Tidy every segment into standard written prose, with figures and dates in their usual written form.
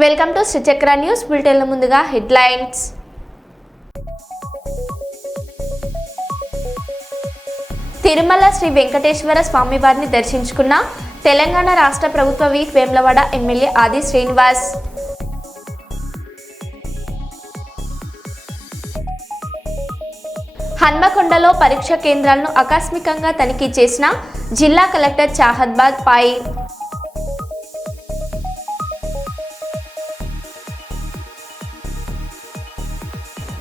Welcome to Sri Chakra news bulletin. ముందుగా headlines. Tirumala Shri Venkateswara స్వామివారిని దర్శించుకున్న తెలంగాణ రాష్ట్ర ప్రభుత్వ వీప్ వేములవాడ ఎమ్మెల్యే ఆది శ్రీనివాస్. హన్మకొండలో పరీక్ష కేంద్రాలను ఆకస్మికంగా తనిఖీ చేసిన జిల్లా కలెక్టర్ చాహద్బాద్ పాయి.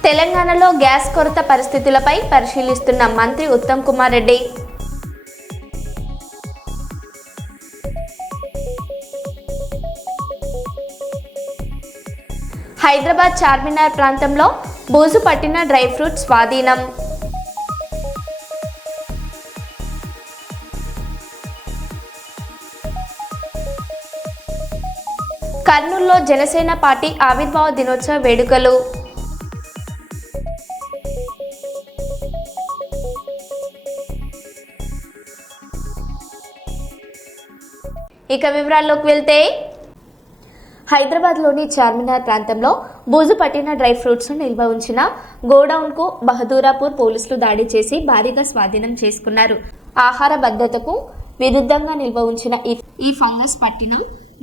తెలంగాణలో గ్యాస్ కొరత పరిస్థితులపై పరిశీలిస్తున్న మంత్రి ఉత్తమ్ కుమార్ రెడ్డి. హైదరాబాద్ చార్మినార్ ప్రాంతంలో బూజు పట్టిన డ్రై ఫ్రూట్స్ స్వాధీనం. కర్నూలులో జనసేన పార్టీ ఆవిర్భావ దినోత్సవ వేడుకలు. ఇక వివరాల్లోకి వెళ్తే, హైదరాబాద్లోని చార్మినార్ ప్రాంతంలో బూజు పట్టిన డ్రై ఫ్రూట్స్ను నిల్వ ఉంచిన గోడౌన్కు బహదూరాపూర్ పోలీసులు దాడి చేసి భారీగా స్వాధీనం చేసుకున్నారు. ఆహార భద్రతకు విరుద్ధంగా నిల్వ ఉంచిన ఈ ఫంగస్ పట్టిన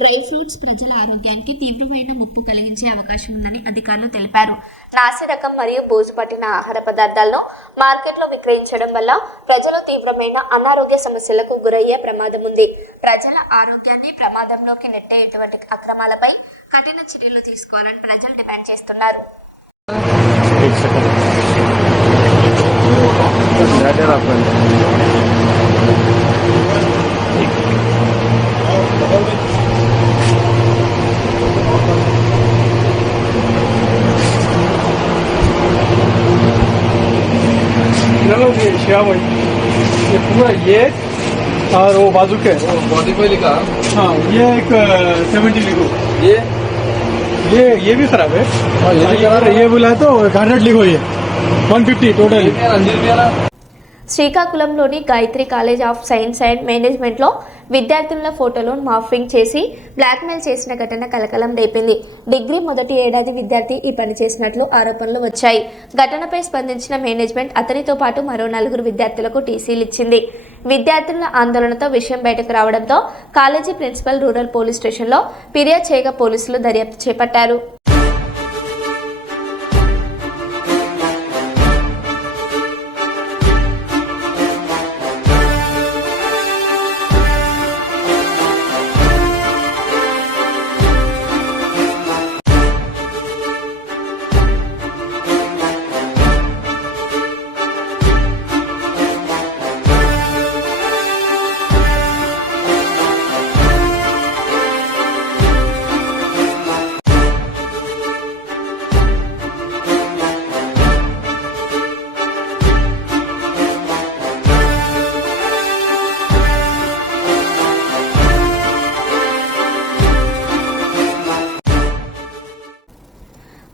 డ్రై ఫ్రూట్స్ ప్రజల ఆరోగ్యానికి తీవ్రమైన ముప్పు కలిగించే అవకాశం ఉందని అధికారులు తెలిపారు. నాసి రకం మరియు బూజు పట్టిన ఆహార పదార్థాలను మార్కెట్లో విక్రయించడం వల్ల ప్రజలు తీవ్రమైన అనారోగ్య సమస్యలకు గురయ్యే ప్రమాదం ఉంది. ప్రజల ఆరోగ్యాన్ని ప్రమాదంలోకి నెట్టే ఇటువంటి అక్రమాలపై కఠిన చర్యలు తీసుకోవాలని ప్రజలు డిమాండ్ చేస్తున్నారు. ये पूरा ये और वो बाजू के बॉडी पे लिखा। हाँ, ये एक 70 लिखो। ये भी खराब है। ये बोला तो 100 लिखो। ये 150 टोटल। శ్రీకాకుళంలోని Gayatri college of science and మేనేజ్మెంట్లో విద్యార్థుల ఫోటోలను మార్ఫింగ్ చేసి బ్లాక్మెయిల్ చేసిన ఘటన కలకలం రేపింది. డిగ్రీ మొదటి ఏడాది విద్యార్థి ఈ పని చేసినట్లు ఆరోపణలు వచ్చాయి. ఘటనపై స్పందించిన మేనేజ్మెంట్ అతనితో పాటు మరో 4 విద్యార్థులకు టీసీలు ఇచ్చింది. విద్యార్థుల ఆందోళనతో విషయం బయటకు రావడంతో కాలేజీ ప్రిన్సిపల్ రూరల్ పోలీస్ స్టేషన్లో ఫిర్యాదు చేయగా పోలీసులు దర్యాప్తు చేపట్టారు.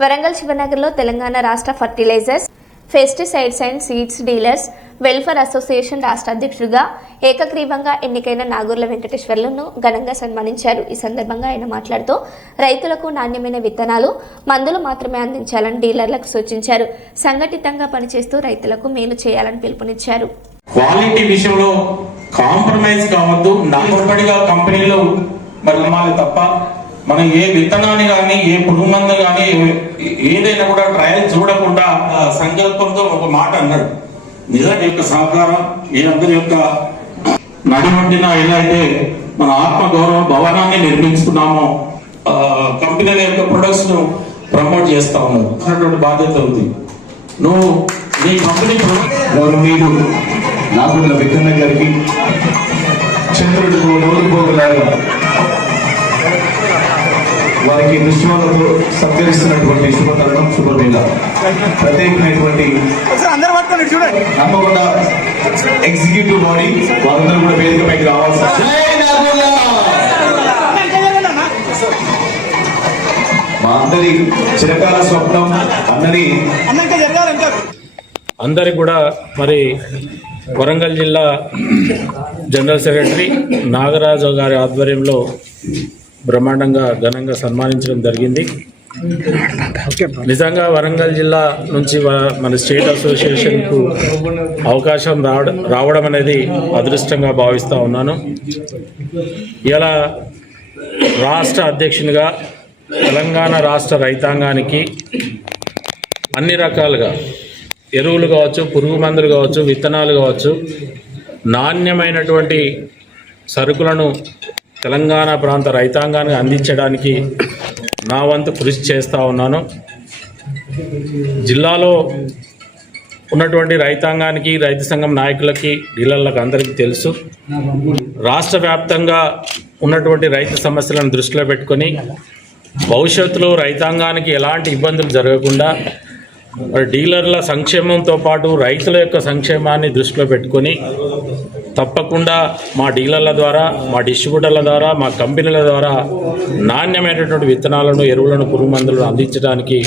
వరంగల్ శివనగర్లో తెలంగాణ రాష్ట్ర fertilizers, pesticides and seeds dealers welfare association రాష్ట్ర అధ్యక్షుడిగా ఏకగ్రీవంగా ఎన్నికైన నాగూర్ల వెంకటేశ్వర్లను ఘనంగా సన్మానించారు. ఈ సందర్భంగా ఆయన మాట్లాడుతూ రైతులకు నాణ్యమైన విత్తనాలు, మందులు మాత్రమే అందించాలని డీలర్లకు సూచించారు. సంఘటితంగా పనిచేస్తూ రైతులకు మేలు చేయాలని పిలుపునిచ్చారు. క్వాలిటీ విషయంలో కాంప్రమైజ్ కావద్దు. నాలుగుపడిగా కంపెనీలు మరి తప్ప మనం ఏ విత్తనాన్ని కానీ ఏ పురుగు మందు కానీ ఏదైనా కూడా ట్రయల్ చూడకుండా సంకల్పంతో ఒక మాట అన్నాడు. నిజాన్ని యొక్క సహకారం ఈ అందరి యొక్క నడివంటిన ఎలా అయితే మన ఆత్మగౌరవ భవనాన్ని నిర్మించుకున్నామో కంపెనీల యొక్క ప్రొడక్ట్స్ ను ప్రమోట్ చేస్తా ఉన్నారు. బాధ్యత ఉంది. నువ్వు నీ కంపెనీ మీరు నాగుల వెంకన్న గారికి చంద్రుడికి నోరుపోగలాగా వారికి దృశ్యాలతో సత్కరిస్తున్నటువంటి శుభతరుణం, శుభవేళ. ప్రత్యేకమైనటువంటి నమ్మకుండా ఎగ్జిక్యూటివ్ బాడీ వారందరూ కూడా వేదికపైకి రావాల్సి మా అందరి చిరకాల స్వప్నం అందరికి కూడా మరి వరంగల్ జిల్లా జనరల్ సెక్రటరీ నాగరాజు గారి ఆధ్వర్యంలో బ్రహ్మాండంగా ఘనంగా సన్మానించడం జరిగింది. నిజంగా వరంగల్ జిల్లా నుంచి మన స్టేట్ అసోసియేషన్కు అవకాశం రావడం అనేది అదృష్టంగా భావిస్తూ ఉన్నాను. ఇలా రాష్ట్ర అధ్యక్షునిగా తెలంగాణ రాష్ట్ర రైతాంగానికి అన్ని రకాలుగా ఎరువులు కావచ్చు, పురుగు మందులు కావచ్చు, విత్తనాలు కావచ్చు, నాణ్యమైనటువంటి సరుకులను తెలంగాణ ప్రాంత రైతాంగానికి అందించడానికి నా వంతు కృషి చేస్తూ ఉన్నాను. జిల్లాలో ఉన్నటువంటి రైతాంగానికి, రైతు సంఘం నాయకులకి, డీలర్లకు అందరికీ తెలుసు. రాష్ట్ర వ్యాప్తంగా ఉన్నటువంటి రైతు సమస్యలను దృష్టిలో పెట్టుకొని భవిష్యత్తులో రైతాంగానికి ఎలాంటి ఇబ్బందులు జరగకుండా మరి డీలర్ల సంక్షేమంతో పాటు రైతుల యొక్క సంక్షేమాన్ని దృష్టిలో పెట్టుకొని తప్పకుండా మా డీలర్ల ద్వారా, మా డిస్ట్రిబ్యూటర్ల ద్వారా, మా కంపెనీల ద్వారా నాణ్యమైనటువంటి విత్తనాలను, ఎరువులను, పురుగు మందులను అందించడానికి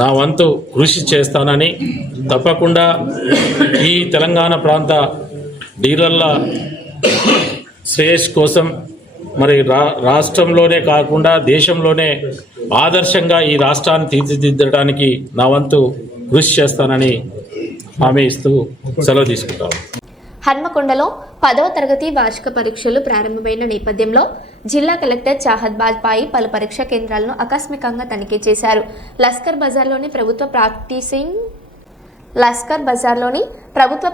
నా వంతు కృషి చేస్తానని, తప్పకుండా ఈ తెలంగాణ ప్రాంత డీలర్ల శ్రేయస్ కోసం మరి రాష్ట్రంలోనే కాకుండా దేశంలోనే ఆదర్శంగా ఈ రాష్ట్రాన్ని తీర్చిదిద్దడానికి నా వంతు కృషి చేస్తానని హామీ ఇస్తూ సెలవు తీసుకుంటాను. హన్మకొండలో 10వ తరగతి వార్షిక పరీక్షలు ప్రారంభమైన నేపథ్యంలో జిల్లా కలెక్టర్ చాహద్ బాజ్పాయి పలు పరీక్షా కేంద్రాలను ఆకస్మికంగా తనిఖీ చేశారు. లస్కర్ బజార్లోని ప్రభుత్వ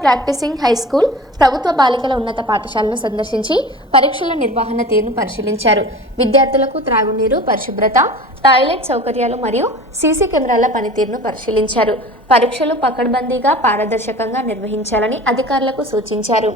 ప్రాక్టీసింగ్ హై స్కూల్, ప్రభుత్వ బాలికల ఉన్నత పాఠశాలను సందర్శించి పరీక్షల నిర్వహణ తీరును పరిశీలించారు. విద్యార్థులకు త్రాగునీరు, పరిశుభ్రత, టాయిలెట్ సౌకర్యాలు మరియు సీసీ కెమెరాల పనితీరును పరిశీలించారు. పరీక్షలు పకడ్బందీగా, పారదర్శకంగా నిర్వహించాలని అధికారులకు సూచించారు.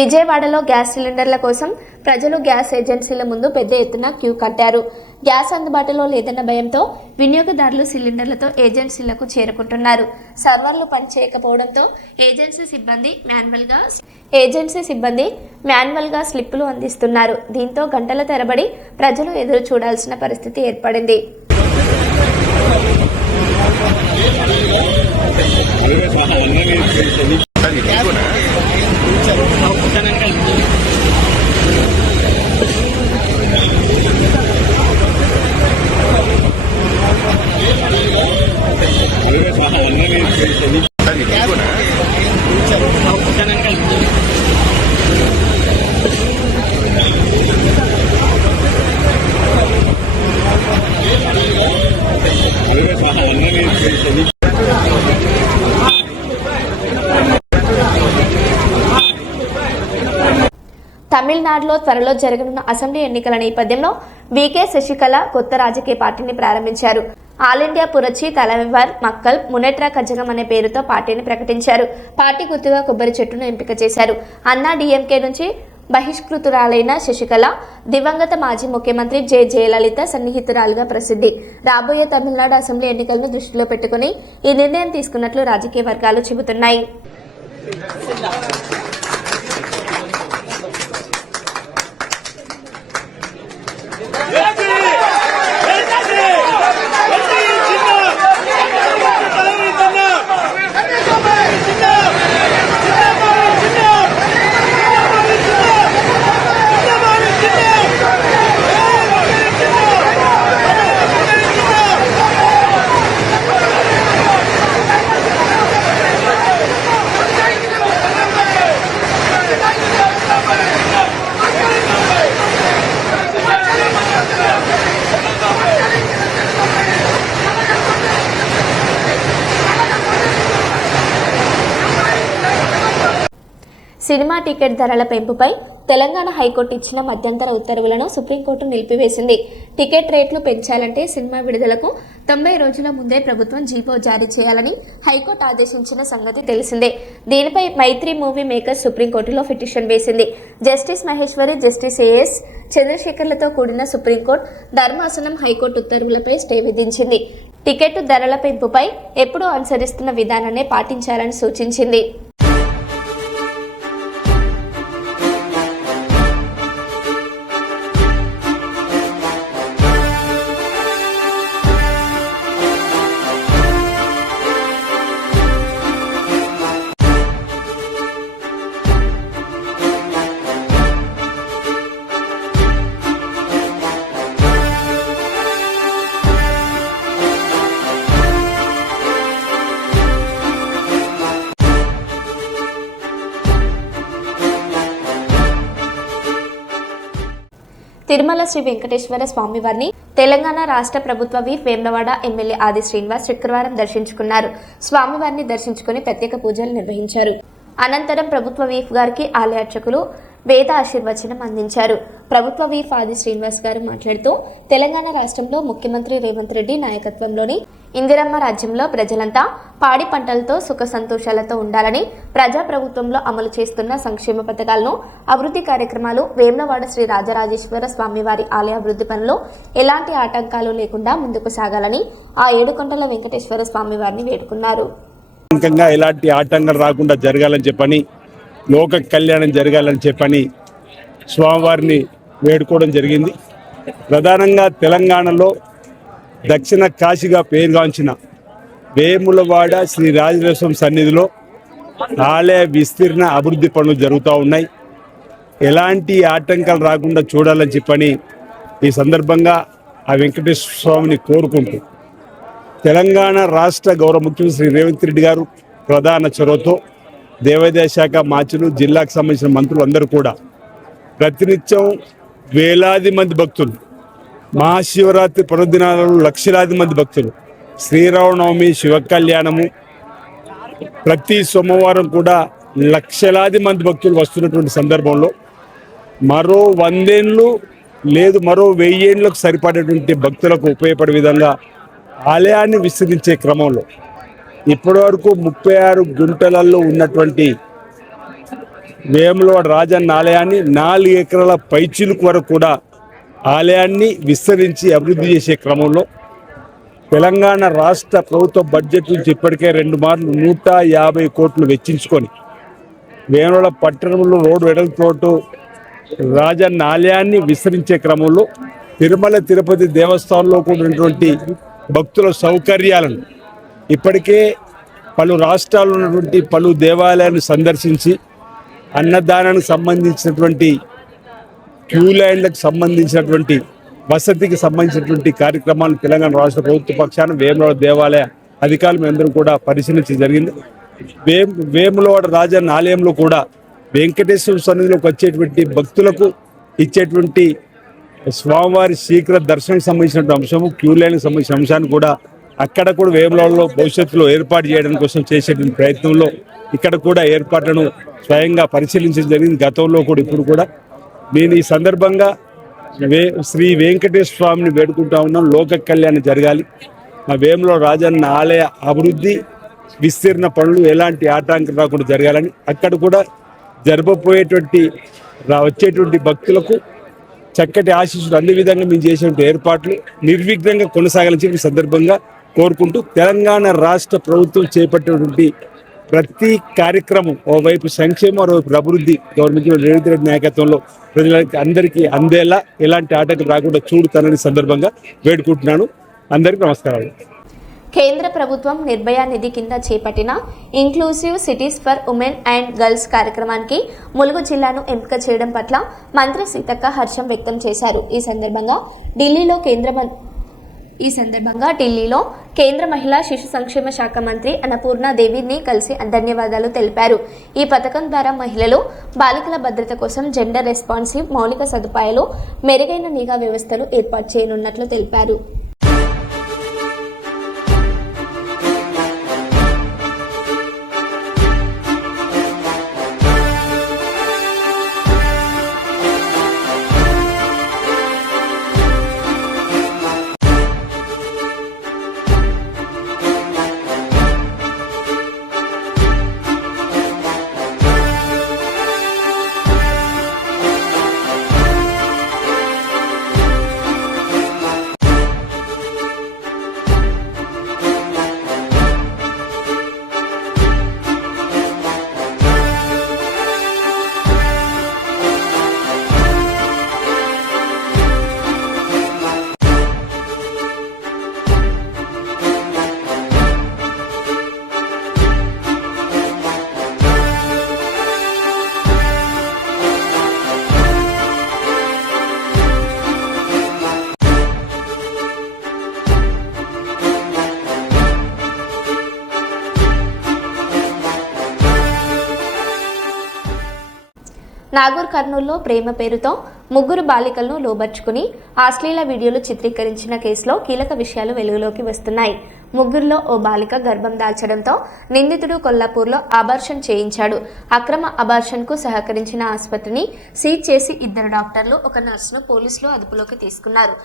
విజయవాడలో గ్యాస్ సిలిండర్ల కోసం ప్రజలు గ్యాస్ ఏజెన్సీల ముందు పెద్ద ఎత్తున క్యూ కట్టారు. గ్యాస్ అందుబాటులో లేదన్న భయంతో వినియోగదారులు సిలిండర్లతో ఏజెన్సీలకు చేరుకుంటున్నారు. సర్వర్లు పనిచేయకపోవడంతో ఏజెన్సీ సిబ్బంది మాన్యువల్గా స్లిప్పులు అందిస్తున్నారు. దీంతో గంటల తరబడి ప్రజలు ఎదురు చూడాల్సిన పరిస్థితి ఏర్పడింది. తమిళనాడులో త్వరలో జరగనున్న అసెంబ్లీ ఎన్నికల నేపథ్యంలో వీకే శశికళ కొత్త రాజకీయ పార్టీని ప్రారంభించారు. ఆల్ ఇండియా పురచి తలవివర్ మక్కల్ మునెట్రా కజగం అనే పేరుతో పార్టీని ప్రకటించారు. పార్టీ గుర్తుగా కొబ్బరి చెట్టును ఎంపిక చేశారు. అన్నా డీఎంకే నుంచి బహిష్కృతురాలైన శశికళ దివంగత మాజీ ముఖ్యమంత్రి జయలలిత సన్నిహితురాలుగా ప్రసిద్ధి. రాబోయే తమిళనాడు అసెంబ్లీ ఎన్నికలను దృష్టిలో పెట్టుకుని ఈ నిర్ణయం తీసుకున్నట్లు రాజకీయ వర్గాలు చెబుతున్నాయి. సినిమా టికెట్ ధరల పెంపుపై తెలంగాణ హైకోర్టు ఇచ్చిన మధ్యంతర ఉత్తర్వులను సుప్రీంకోర్టు నిలిపివేసింది. టికెట్ రేట్లు పెంచాలంటే సినిమా విడుదలకు 90 రోజుల ముందే ప్రభుత్వం జీవో జారీ చేయాలని హైకోర్టు ఆదేశించిన సంగతి తెలిసిందే. దీనిపై మైత్రి మూవీ మేకర్స్ సుప్రీంకోర్టులో పిటిషన్ వేసింది. జస్టిస్ మహేశ్వరి, జస్టిస్ ఏఎస్ చంద్రశేఖర్లతో కూడిన సుప్రీంకోర్టు ధర్మాసనం హైకోర్టు ఉత్తర్వులపై స్టే విధించింది. టికెట్ ధరల పెంపుపై ఎప్పుడూ అనుసరిస్తున్న విధానాన్ని పాటించాలని సూచించింది. తిరుమల శ్రీ వెంకటేశ్వర స్వామివారిని తెలంగాణ రాష్ట్ర ప్రభుత్వ విప్ వేములవాడ ఎమ్మెల్యే ఆది శ్రీనివాస్ శుక్రవారం దర్శించుకున్నారు. స్వామివారిని దర్శించుకుని ప్రత్యేక పూజలు నిర్వహించారు. అనంతరం ప్రభుత్వ విప్ గారికి ఆలయ అర్చకులు వేద ఆశీర్వచనం అందించారు. ప్రభుత్వ విప్ ఆది శ్రీనివాస్ గారు మాట్లాడుతూ తెలంగాణ రాష్ట్రంలో ముఖ్యమంత్రి రేవంత్ రెడ్డి నాయకత్వంలోని ఇందిరమ్మ రాజ్యంలో ప్రజలంతా పాడి పంటలతో సుఖ సంతోషాలతో ఉండాలని, ప్రజాప్రభుత్వంలో అమలు చేస్తున్న సంక్షేమ పథకాలను, అభివృద్ధి కార్యక్రమాలు, వేములవాడ శ్రీ రాజరాజేశ్వర స్వామివారి ఆలయ అభివృద్ధి పనులు ఎలాంటి ఆటంకాలు లేకుండా ముందుకు సాగాలని ఆ ఏడుకొండల వెంకటేశ్వర స్వామివారిని వేడుకున్నారు. ఎలాంటి ఆటంకాలు రాకుండా జరగాలని చెప్పని, లోక కళ్యాణం జరగాలని చెప్పని స్వామివారిని వేడుకోవడం జరిగింది. ప్రధానంగా తెలంగాణలో దక్షిణ కాశీగా పేరుగాంచిన వేములవాడ శ్రీ రాజరాజేశ్వర సన్నిధిలో ఆలయ విస్తీర్ణ అభివృద్ధి పనులు జరుగుతూ ఉన్నాయి. ఎలాంటి ఆటంకాలు రాకుండా చూడాలని చెప్పని ఈ సందర్భంగా ఆ వెంకటేశ్వర స్వామిని కోరుకుంటూ తెలంగాణ రాష్ట్ర గౌరవ ముఖ్యమంత్రి శ్రీ రేవంత్ రెడ్డి గారు ప్రధాన చొరవతో దేవాదాయ శాఖ మార్చులు, జిల్లాకు సంబంధించిన మంత్రులు అందరూ కూడా ప్రతినిత్యం వేలాది మంది భక్తులు, మహాశివరాత్రి పర్వదినాలలో లక్షలాది మంది భక్తులు, శ్రీరామనవమి, శివ కళ్యాణము, ప్రతి సోమవారం కూడా లక్షలాది మంది భక్తులు వస్తున్నటువంటి సందర్భంలో మరో 100 ఏళ్ళు లేదు మరో 1000 ఏళ్ళకు సరిపడేటువంటి భక్తులకు ఉపయోగపడే విధంగా ఆలయాన్ని విస్తరించే క్రమంలో ఇప్పటి వరకు 36 గుంటలలో ఉన్నటువంటి వేములవాడ రాజన్న ఆలయాన్ని 4 ఎకరాల పైచిలుకు వరకు కూడా ఆలయాన్ని విస్తరించి అభివృద్ధి చేసే క్రమంలో తెలంగాణ రాష్ట్ర ప్రభుత్వ బడ్జెట్ నుంచి ఇప్పటికే 2 మార్లు 150 కోట్లు వెచ్చించుకొని వేములవాడ పట్టణంలో రోడ్డు వెడల్పుతోటు రాజన్న ఆలయాన్ని విస్తరించే క్రమంలో తిరుమల తిరుపతి దేవస్థానంలో కూడినటువంటి భక్తుల సౌకర్యాలను ఇప్పటికే పలు రాష్ట్రాల్లో ఉన్నటువంటి పలు దేవాలయాలను సందర్శించి అన్నదానానికి సంబంధించినటువంటి క్యూ లైన్లకు సంబంధించినటువంటి వసతికి సంబంధించినటువంటి కార్యక్రమాలను తెలంగాణ రాష్ట్ర ప్రభుత్వ పక్షాన వేములవాడ దేవాలయ అధికారులు మేమందరం కూడా పరిశీలించడం జరిగింది. వేములవాడ రాజన్న ఆలయంలో కూడా వెంకటేశ్వర సన్నిధిలోకి వచ్చేటువంటి భక్తులకు ఇచ్చేటువంటి స్వామివారి శీఘ్ర దర్శనానికి సంబంధించినటువంటి అంశము, క్యూ లైన్కి సంబంధించిన అంశాన్ని కూడా అక్కడ కూడా వేములవాడలో భవిష్యత్తులో ఏర్పాటు చేయడం కోసం చేసేటువంటి ప్రయత్నంలో ఇక్కడ కూడా ఏర్పాట్లను స్వయంగా పరిశీలించడం జరిగింది. గతంలో కూడా ఇప్పుడు కూడా నేను ఈ సందర్భంగా శ్రీ వెంకటేశ్వర స్వామిని వేడుకుంటా ఉన్నాం. లోక కళ్యాణం జరగాలి. మా వేములవాడ రాజన్న ఆలయ అభివృద్ధి విస్తీర్ణ పనులు ఎలాంటి ఆటంకం రాకుండా జరగాలని, అక్కడ కూడా జరపబోయేటువంటి వచ్చేటువంటి భక్తులకు చక్కటి ఆశీస్సులు అన్ని విధంగా మేము చేసేటువంటి ఏర్పాట్లు నిర్విఘ్నంగా కొనసాగాలని చెప్పి సందర్భంగా కోరుకుంటూ తెలంగాణ రాష్ట్ర ప్రభుత్వం చేపట్టినటువంటి ప్రతి కార్యక్రమం ఓవైపు సంక్షేమం, మరోవైపు అభివృద్ధి గవర్నమెంట్ రేవంత్ రెడ్డి నాయకత్వంలో ప్రజలకి అందరికీ అందేలా ఎలాంటి ఆటంకం రాకుండా చూడుతానని సందర్భంగా వేడుకుంటున్నాను. అందరికీ నమస్కారాలు. కేంద్ర ప్రభుత్వం నిర్భయ నిధి కింద చేపట్టిన inclusive cities for women and girls కార్యక్రమానికి ములుగు జిల్లాను ఎంపిక చేయడం పట్ల మంత్రి సీతక్క హర్షం వ్యక్తం చేశారు. ఈ సందర్భంగా ఢిల్లీలో కేంద్ర మహిళా శిశు సంక్షేమ శాఖ మంత్రి అన్నపూర్ణ దేవిని కలిసి ధన్యవాదాలు తెలిపారు. ఈ పథకం ద్వారా మహిళలు, బాలికల భద్రత కోసం జెండర్ రెస్పాన్సివ్ మౌలిక సదుపాయాలు, మెరుగైన నిఘా వ్యవస్థలు ఏర్పాటు చేయనున్నట్లు తెలిపారు. నాగూర్ కర్నూలులో ప్రేమ పేరుతో 3 బాలికలను లోబర్చుకుని అశ్లీల వీడియోలు చిత్రీకరించిన కేసులో కీలక విషయాలు వెలుగులోకి వస్తున్నాయి. 3లో ఓ బాలిక గర్భం దాల్చడంతో నిందితుడు కొల్లాపూర్లో అబార్షన్ చేయించాడు. అక్రమ అబార్షన్కు సహకరించిన ఆసుపత్రిని సీజ్ చేసి 2 డాక్టర్లు, 1 నర్సును పోలీసులు అదుపులోకి తీసుకున్నారు.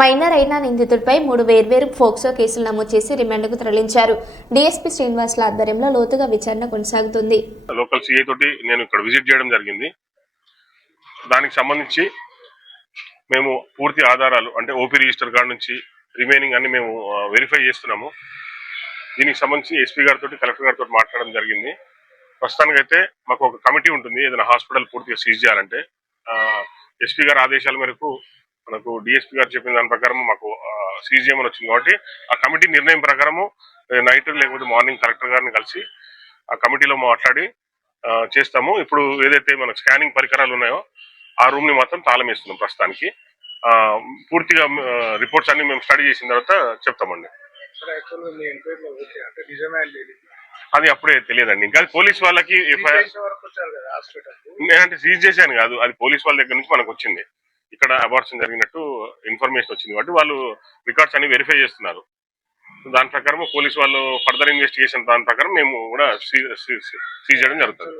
మైనర్ అయిన నిందితుడిపై 3 వేర్వేరు ఫోక్సో కేసులు నమోదు చేసి రిమాండ్కు తరలించారు. డీఎస్పీ శ్రీనివాసుల ఆధ్వర్యంలో లోతుగా విచారణ కొనసాగుతుంది. లోకల్ సిఐ తోటి నేను ఇక్కడ విజిట్ చేయడం జరిగింది. దానికి సంబంధించి మేము పూర్తి ఆధారాలు అంటే ఓపీ రిజిస్టర్ కార్డు నుంచి రిమైనింగ్ అన్ని మేము వెరిఫై చేస్తున్నాము. దీనికి సంబంధించి ఎస్పీ గారితో, కలెక్టర్ గారితో మాట్లాడడం జరిగింది. ప్రస్తుతానికైతే మాకు ఒక కమిటీ ఉంటుంది ఏదైనా హాస్పిటల్ పూర్తిగా సీజ్ చేయాలంటే. ఎస్పీ గారి ఆదేశాల మేరకు మనకు డిఎస్పీ గారు చెప్పిన దాని ప్రకారం మాకు సీజ్ చేయమని వచ్చింది. కాబట్టి ఆ కమిటీ నిర్ణయం ప్రకారము నైట్ లేకపోతే మార్నింగ్ కలెక్టర్ గారిని కలిసి ఆ కమిటీలో మాట్లాడి చేస్తాము. ఇప్పుడు ఏదైతే మనకు స్కానింగ్ పరికరాలు ఉన్నాయో ఆ రూమ్ ని మాత్రం తాళం వేస్తున్నాం ప్రస్తుతానికి. పూర్తిగా రిపోర్ట్స్ అన్ని మేము స్టడీ చేసిన తర్వాత చెప్తామండి. అది అప్పుడే తెలియదండి. ఇంకా పోలీస్ వాళ్ళకి నేనంటే సీజ్ చేశాను కాదు, అది పోలీస్ వాళ్ళ దగ్గర నుంచి మనకు వచ్చింది. ఇక్కడ అబార్షన్ జరిగినట్టు ఇన్ఫర్మేషన్ వచ్చింది కాబట్టి వాళ్ళు రికార్డ్స్ అన్ని వెరిఫై చేస్తున్నారు. దాని ప్రకారం పోలీసు వాళ్ళు ఫర్దర్ ఇన్వెస్టిగేషన్ దాని ప్రకారం మేము కూడా సీజ్ చేయడం జరుగుతుంది.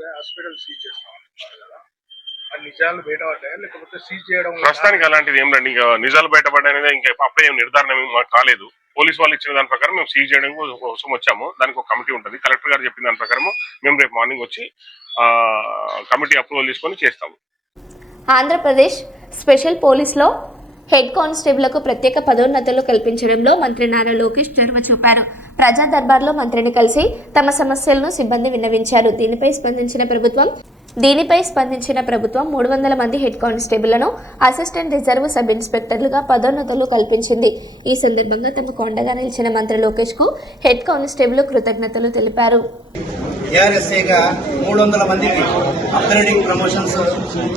ప్రస్తుతానికి అలాంటిది ఏం రండి, నిజాలు బయటపడ్డాయి ఇంకా అప్పుడే ఏం నిర్ధారణ మాకు కాలేదు. పోలీస్ వాళ్ళు ఇచ్చిన దాని ప్రకారం మేము సీజ్ చేయడం కోసం వచ్చాము. దానికి ఒక కమిటీ ఉంటుంది. కలెక్టర్ గారు చెప్పిన దాని ప్రకారం మేము రేపు మార్నింగ్ వచ్చి కమిటీ అప్రూవల్ తీసుకొని చేస్తాము. ఆంధ్రప్రదేశ్ స్పెషల్ పోలీస్లో హెడ్ కానిస్టేబుల్కు ప్రత్యేక పదోన్నతులు కల్పించడంలో మంత్రి నారా లోకేష్ చొరవ చూపారు. ప్రజా దర్బార్లో మంత్రిని కలిసి తమ సమస్యలను సిబ్బంది విన్నవించారు. దీనిపై స్పందించిన ప్రభుత్వం 300 మంది హెడ్ కానిస్టేబుళ్లను అసిస్టెంట్ రిజర్వ్ సబ్ ఇన్స్పెక్టర్లుగా పదోన్నతులు కల్పించింది. ఈ సందర్భంగా తమకు అండగా నిలిచిన మంత్రి లోకేష్ కు హెడ్ కానిస్టేబుల్ కృతజ్ఞతలు తెలిపారు. ఏఆర్ఎస్ఏగా 300 మందికి అప్గ్రేడింగ్ ప్రమోషన్స్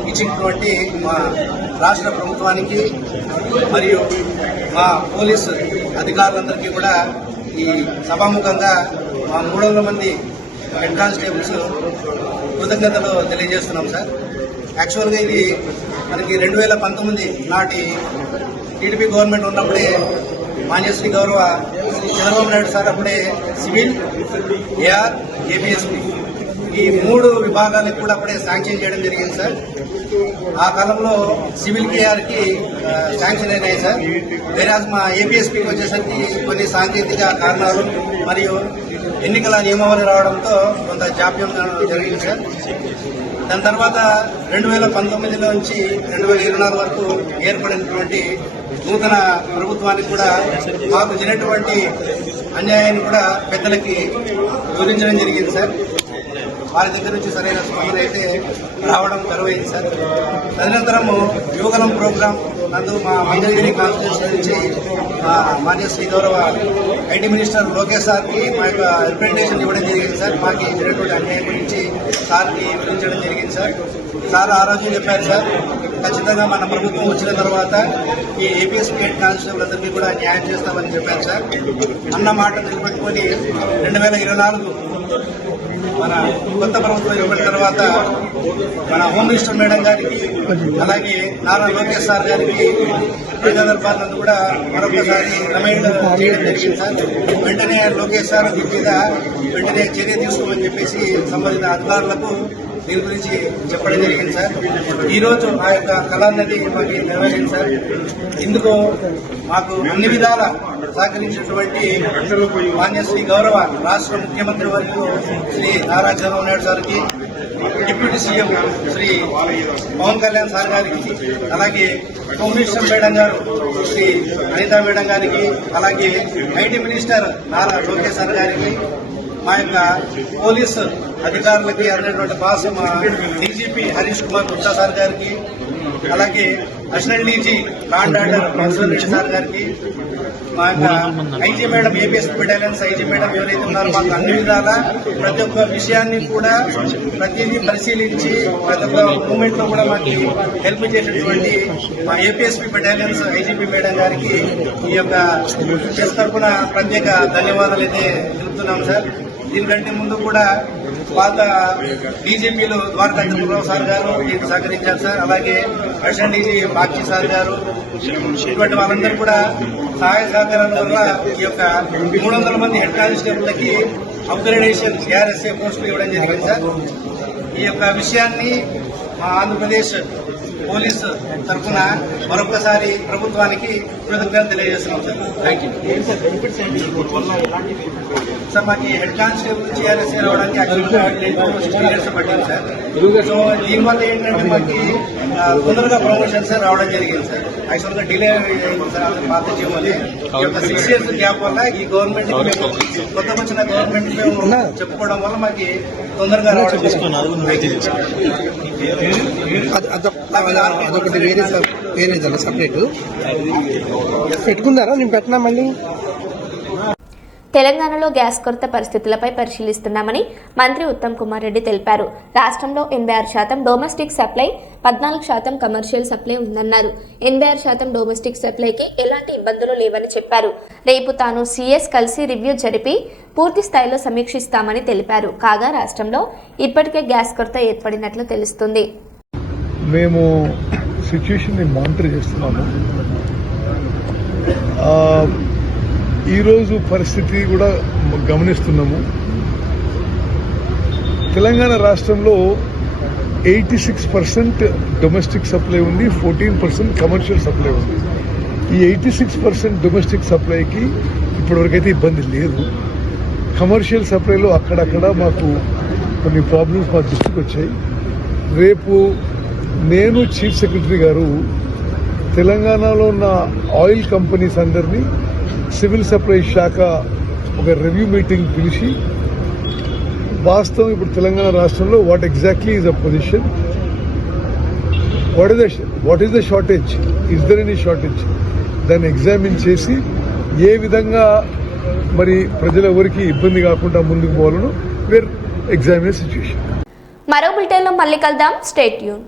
ఇచ్చినటువంటి మా రాష్ట్ర ప్రభుత్వానికి మరియు మా పోలీసు అధికారులందరికీ కూడా ఈ సభాముఖంగా మా 300 మంది హెడ్ కానిస్టేబుల్స్ కృతజ్ఞతలు తెలియజేస్తున్నాం సార్. యాక్చువల్గా ఇది మనకి 2019 నాటి టీడీపీ గవర్నమెంట్ ఉన్నప్పుడే మాన్యశ్రీ గౌరవ శ్రీ చంద్రబాబు నాయుడు సార్ అప్పుడే సివిల్, ఏఆర్, ఏపీఎస్పీ ఈ 3 విభాగాలకు కూడా అప్పుడే శాంక్షన్ చేయడం జరిగింది సార్. ఆ కాలంలో సివిల్ కేఆర్కి శాంక్షన్ అయినాయి సార్. వేరే మా ఏపీఎస్పీకి వచ్చేసరికి కొన్ని సాంకేతిక కారణాలు మరియు ఎన్నికల నియమావళి రావడంతో కొంత జాప్యం జరిగింది సార్. దాని తర్వాత 2019 నుంచి 2024 వరకు ఏర్పడినటువంటి నూతన ప్రభుత్వానికి కూడా మాకు జరిగినటువంటి అన్యాయాన్ని కూడా పెద్దలకి వివరించడం జరిగింది సార్. వారి దగ్గర నుంచి సరైన స్పందన అయితే రావడం కరువైంది సార్. తదనంతరము యువగలం ప్రోగ్రాం నందు మా మంగళగిరి కాన్స్టిట్యూషన్ నుంచి మాన్యశ్రీ గౌరవ ఐటీ మినిస్టర్ లోకేష్ సార్కి మా యొక్క రిప్రజెంటేషన్ ఇవ్వడం జరిగింది సార్. మాకు జరిగినటువంటి అన్యాయం గురించి సార్కి వివరించడం జరిగింది సార్. సార్ ఆ రోజు చెప్పారు సార్, ఖచ్చితంగా మన ప్రభుత్వం వచ్చిన తర్వాత ఈ ఏపీఎస్పీ హెడ్ కానిస్టేబుల్ అందరికీ కూడా న్యాయం చేస్తామని చెప్పారు సార్. అన్న మాట నిలబెట్టుకొని 2024 మన కొత్త ప్రభుత్వం ఏర్పడిన తర్వాత మన హోమ్ మినిస్టర్ మేడం గారికి అలాగే నారా లోకేష్ సార్ గారికి ప్రజా దర్బార్ నందు కూడా మరొకసారి రిమైండ్ చేయడం జరిగింది సార్. వెంటనే లోకేష్ సార్ మీద వెంటనే చర్య తీసుకోమని చెప్పేసి సంబంధిత అధికారులకు దీని గురించి చెప్పడం జరిగింది సార్. ఈ రోజు ఆ యొక్క కళాన్నది మాకు నెరవేరింది సార్. ఇందుకు మాకు అన్ని విధాల సహకరించినటువంటి మాన్యశ్రీ గౌరవ రాష్ట్ర ముఖ్యమంత్రి వర్యులు శ్రీ నారా చంద్రబాబు నాయుడు సార్కి, deputy CM Shri Pavan Kalyan sir గారికి, అలాగే హోమ్ మినిస్టర్ మేడం గారు శ్రీ అనితా మేడం గారికి, అలాగే IT minister Nara Lokesh sir గారికి, మా యొక్క పోలీసు అధికారులకి అందరిటువంటి బాస్ మా డీజీపీ హరీష్ కుమార్ గుప్తా సార్ గారికి, అలాగే additional DG law and order Mansoor Reddy sir గారికి, మా యొక్క IG madam APSP battalions IG madam ఎవరైతే ఉన్నారో మాకు అన్ని విధాలా ప్రతి ఒక్క విషయాన్ని కూడా ప్రతిదీ పరిశీలించి ప్రతి ఒక్క మూమెంట్ లో కూడా మాకు హెల్ప్ చేసినటువంటి మా ఏపీఎస్పీ బెటాలియన్స్ ఐజీపీ మేడం గారికి ఈ యొక్క చెస్ తరఫున ప్రత్యేక ధన్యవాదాలు అయితే తెలుపుతున్నాం సార్. దీనికంటే ముందు కూడా పాత డీజీపీలు ద్వారకాచంద్రరావు సార్ గారు దీనికి సహకరించారు సార్. అలాగే అడిషనల్ డీజీ బాక్షి సార్ గారు, ఇటువంటి వాళ్ళందరూ కూడా సహాయ సహకారాల వల్ల ఈ యొక్క 300 మంది హెడ్ కానిస్టేబుల్కి అప్గ్రేడేషన్ ఏఆర్ఎస్ఏ పోస్టులు ఇవ్వడం జరిగింది సార్. ఈ యొక్క విషయాన్ని మా ఆంధ్రప్రదేశ్ పోలీసు తరఫున మరొకసారి ప్రభుత్వానికి కృతజ్ఞతలు తెలియజేస్తున్నాం సార్. Thank you sir. మాకు హెడ్ కానిస్టేబుల్ నుంచి ఏఆర్ఎస్ఏ రావడానికి యాక్చువల్గా 6 years పట్టింది సార్. సో దీనివల్ల ఏంటంటే మాకు తొందరగా ప్రమోషన్స్ రావడం జరిగింది సార్. యాక్చువల్గా డిలే అయింది సార్ పాత జీవోని. 6 years గ్యాప్ వల్ల ఈ గవర్నమెంట్ కొత్త వచ్చిన గవర్నమెంట్ మేము చెప్పుకోవడం వల్ల మాకు తొందరగా రావడం అదొకటి వేరే సపరేట్ పెట్టుకున్నారా? నేను పెట్టినా మళ్ళీ. తెలంగాణలో గ్యాస్ కొరత పరిస్థితులపై పరిశీలిస్తున్నామని మంత్రి ఉత్తమ్ కుమార్ రెడ్డి తెలిపారు. రాష్ట్రంలో 86% డొమెస్టిక్ సప్లై, 14% కమర్షియల్ సప్లై ఉందన్నారు. 86% డొమెస్టిక్ సప్లైకి ఎలాంటి ఇబ్బందులు లేవని చెప్పారు. రేపు తాను సీఎస్ కలిసి రివ్యూ జరిపి పూర్తి స్థాయిలో సమీక్షిస్తామని తెలిపారు. కాగా రాష్ట్రంలో ఇప్పటికే గ్యాస్ కొరత ఏర్పడినట్లు తెలుస్తుంది. మేము సిచ్యుయేషన్ ని మానిటర్ చేస్తున్నాము. ఈరోజు పరిస్థితి కూడా గమనిస్తున్నాము. తెలంగాణ రాష్ట్రంలో 86% డొమెస్టిక్ సప్లై ఉంది, 14% కమర్షియల్ సప్లై ఉంది. ఈ 86% డొమెస్టిక్ సప్లైకి ఇప్పటివరకైతే ఇబ్బంది లేదు. కమర్షియల్ సప్లైలో అక్కడక్కడ మాకు కొన్ని ప్రాబ్లమ్స్ మా దృష్టికి వచ్చాయి. రేపు నేను చీఫ్ సెక్రటరీ గారు తెలంగాణలో ఉన్న ఆయిల్ కంపెనీస్ అందరినీ సివిల్ సప్లై శాఖ ఒక రివ్యూ మీటింగ్ పిలిచి వాస్తవం ఇప్పుడు తెలంగాణ రాష్ట్రంలో what exactly is a position, what is the shortage, is there any shortage, దాన్ని ఎగ్జామిన్ చేసి ఏ విధంగా మరి ప్రజలెవరికి ఇబ్బంది కాకుండా ముందుకు పోవాలను వేర్ ఎగ్జామిన్ సిచ్యుయేషన్. మరో బులెటిన్లో మళ్ళీ కలుద్దాం. Stay tune.